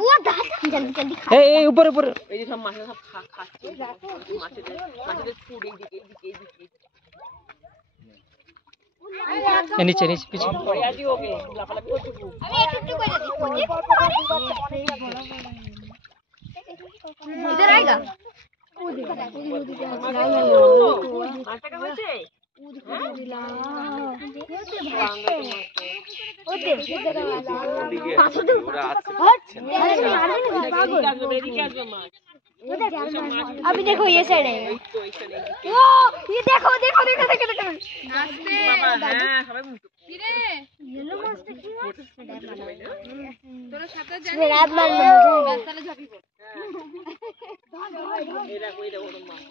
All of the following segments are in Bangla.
ও দাদা জলদি জলদি এই উপর উপর এই যে সব মাছ সব খাচ্ছে মাছেদের ফুড এইদিকে নিচে নিচে পিছে পড়ে আছি ওকে লাফালাফি করতে খুব আমি একটু করে দিই इधर आएगा মাছটা কেমন হয়েছে अभी देखो ये साइड है वो ये देखो देखो देखो देखो देखो বাবা হ্যাঁ সবাই येलो मास्टर की তোর সাথে रात मार বাস তাহলে ঝাঁপি পড় এই দেখো ওরকম মাছ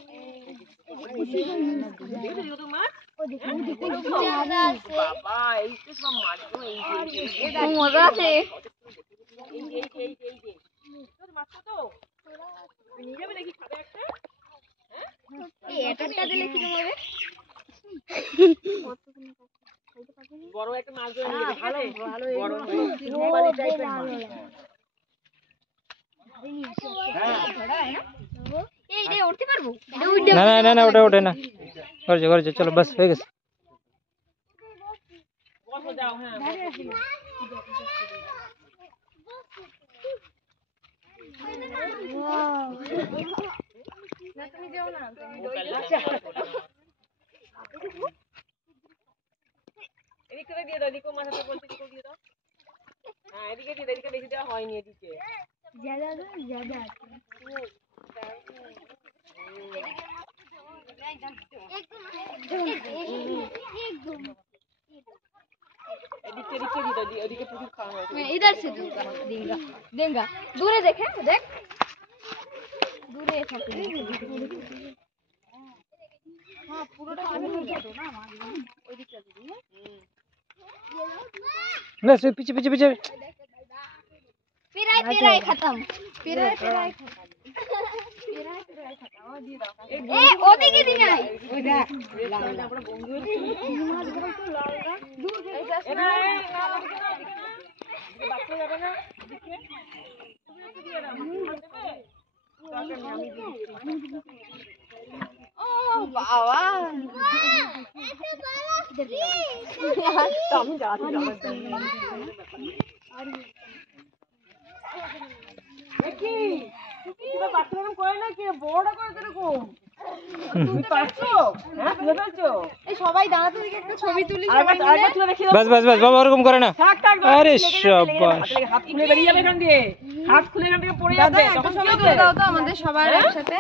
দেখো তো মাছ বাবা এই তো সব মাছ গো এই যে मजा से এই তোর মাছ তো নিয়ে যাবে নাকি খাবে একটা ये एटटा दिले কি হবে বড় একটা মাছ ধরে নিয়ে যাবে ভালো বড় মোবাইল টাইপের মাছ এই রে উঠতে পারবো না না না না ওঠে না ঘরে যা চলো বাস হয়ে গেছে বসো যাও হ্যাঁ না তুমি যাও না এদিকে দিয়ে দাও এদিকে মাথাটা বলতে কি দিয়ে দাও হ্যাঁ এদিকে দিয়ে এদিকে বেশি দেওয়া হয়নি এদিকে ज्यादा ज्यादा এদিকে দিয়ে দাও এদিকে প্রচুর খাওয়া হয় मैं इधर से दूंगा देंगा देंगा दूरे देखे देख दूरे हां পুরোটা পানি হয়ে যেত না ওই দিকটা দিবি बस पीछे पीछे पीछे पिराई खत्म পিরাই খতম দিয়ে দাও ए ओदिके दिन आई ওই দেখ আমরা বন্ধু হয়েছি দূর থেকে যাস না বাচ্চা যাবে না এদিকে তুমি একটু দিয়ে দাও দেবে আমি ও বাবা আমি যাচ্ছি কি কিবা বাচ্চা এরকম করে না কি বড়টা করে এরকম তুমি পারছো হ্যাঁ তুলে ফেলছো এই সবাই দাঁড়াতে দিকে একটা ছবি তুলি আরেকবার তুলে দেখি बस बस बस बाबा ওরকম করে না থাক থাক আরে শাবাশ হাত খুলে বেরিয়ে যাবে এখান দিয়ে হাত খুলে এখান থেকে পড়ে যাবে দাদা একটা ছবি তুলে দাও তো আমাদের সবার একসাথে